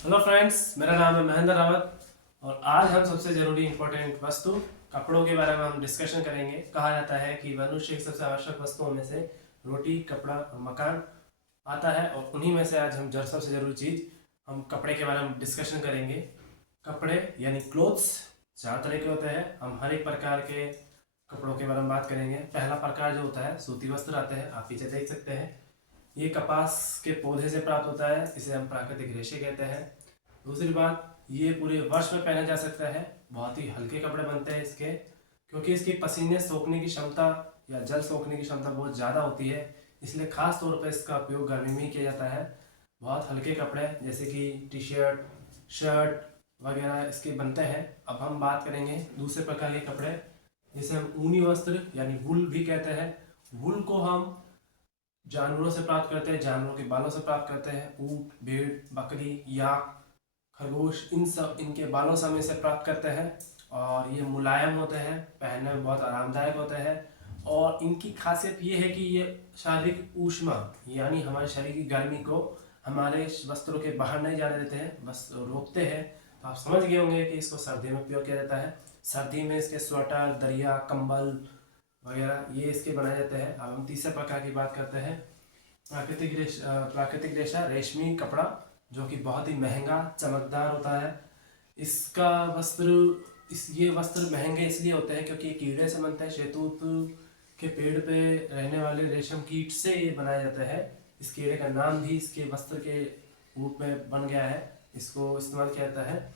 Hello friends, मेरा नाम है महेंद्र रावत और आज हम सबसे ज़रूरी इंपॉर्टेंट वस्तु कपड़ों के बारे में हम डिस्कशन करेंगे। कहा जाता है कि मनुष्य की सबसे आवश्यक वस्तुओं में से रोटी, कपड़ा और मकान आता है और उन्हीं में से आज हम सबसे ज़रूरी चीज़ हम कपड़े के बारे में डिस्कशन करेंगे। कपड़े यानी क्लोथ्स चार तरह के होते हैं। हम हर एक प्रकार के कपड़ों के बारे में बात करेंगे। पहला प्रकार जो होता है सूती वस्त्र आते हैं, आप पीछे देख सकते हैं। ये कपास के पौधे से प्राप्त होता है, इसे हम प्राकृतिक रेशे कहते हैं। दूसरी बात, ये पूरे वर्ष में पहना जा सकता है। बहुत ही हल्के कपड़े बनते हैं इसके, क्योंकि इसकी पसीने सोखने की क्षमता या जल सोखने की क्षमता बहुत ज़्यादा होती है, इसलिए खास तौर पर इसका उपयोग गर्मी में ही किया जाता है। बहुत हल्के कपड़े जैसे कि टी शर्ट, शर्ट वगैरह इसके बनते हैं। अब हम बात करेंगे दूसरे प्रकार के कपड़े, जिसे हम ऊनी वस्त्र यानी वुल भी कहते हैं। वुल को हम जानवरों से प्राप्त करते हैं, जानवरों के बालों से प्राप्त करते हैं। ऊँट, भेड़, बकरी, याक, खरगोश, इनके बालों से हम इसे प्राप्त करते हैं और ये मुलायम होते हैं, पहनने में बहुत आरामदायक होते हैं। और इनकी खासियत ये है कि ये शारीरिक ऊष्मा यानी हमारे शरीर की गर्मी को हमारे वस्त्रों के बाहर नहीं जाने देते हैं, बस रोकते हैं। तो आप समझ गए होंगे कि इसको सर्दी में उपयोग किया जाता है। सर्दी में इसके स्वेटर, दरिया, कंबल वगैरह ये इसके बनाए जाते हैं। अब हम तीसरे प्रकार की बात करते हैं, प्राकृतिक रेशा रेशमी कपड़ा, जो कि बहुत ही महंगा चमकदार होता है। इसका ये वस्त्र महंगे इसलिए होते हैं क्योंकि ये कीड़े से बनते हैं। शहतूत के पेड़ पे रहने वाले रेशम कीट से ये बनाया जाता है। इस कीड़े का नाम भी इसके वस्त्र के रूप में बन गया है, इसको इस्तेमाल किया जाता है।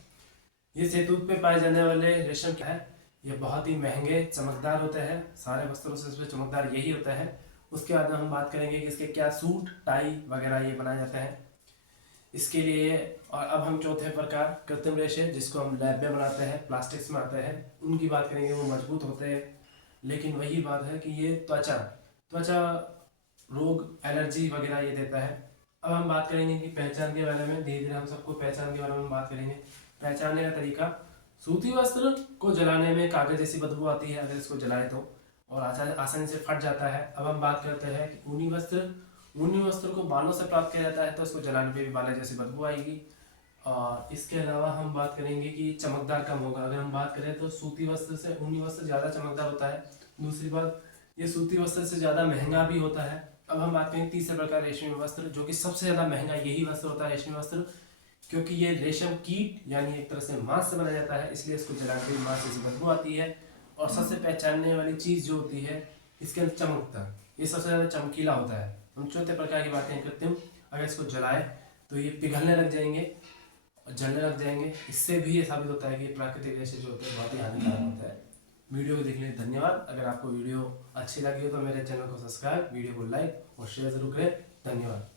ये शहतूत पे पाए जाने वाले रेशम क्या है, ये बहुत ही महंगे चमकदार होते हैं। सारे वस्त्रों से सबसे चमकदार यही होता है। उसके बाद हम बात करेंगे कि इसके क्या सूट, टाई वगैरह ये बनाए जाते हैं इसके लिए। और अब हम चौथे प्रकार कृत्रिम रेशे, जिसको हम लैब में बनाते हैं, प्लास्टिक्स में आते हैं, उनकी बात करेंगे। वो मजबूत होते हैं, लेकिन वही बात है कि ये त्वचा रोग, एलर्जी वगैरह ये देता है। अब हम बात करेंगे कि पहचान के बारे में। धीरे धीरे हम सबको पहचान के बारे में बात करेंगे। पहचानने का तरीका, सूती वस्त्र को जलाने में कागज जैसी बदबू आती है अगर इसको जलाए तो, और आसानी से फट जाता है। अब हम बात करते हैं कि ऊनी वस्त्र को बालों से प्राप्त किया जाता है, तो इसको जलाने पे भी बालों जैसी बदबू आएगी। और इसके अलावा हम बात करेंगे कि चमकदार कम होगा। अगर हम बात करें तो सूती वस्त्र से ऊनी वस्त्र ज़्यादा चमकदार होता है। दूसरी बात, ये सूती वस्त्र से ज़्यादा महंगा भी होता है। अब हम बात करें तीसरे प्रकार रेशमी वस्त्र, जो कि सबसे ज़्यादा महंगा यही वस्त्र होता है, रेशमी वस्त्र, क्योंकि ये रेशम कीट यानी एक तरह से मांस से बनाया जाता है, इसलिए इसको जलाने पे मांस जैसी बदबू आती है। और सबसे पहचानने वाली चीज़ जो होती है, इसके अंदर चमकता, ये सबसे ज़्यादा चमकीला होता है। हम चौथे प्रकार की बातें करते हैं, अगर इसको जलाए तो ये पिघलने लग जाएंगे और जलने लग जाएंगे। इससे भी ये साबित होता है कि प्राकृतिक रेशे जो होते हैं बहुत ही हानिकारक होता है। वीडियो को देखने के लिए धन्यवाद। अगर आपको वीडियो अच्छी लगी हो तो मेरे चैनल को सब्सक्राइब, वीडियो को लाइक और शेयर जरूर करें। धन्यवाद।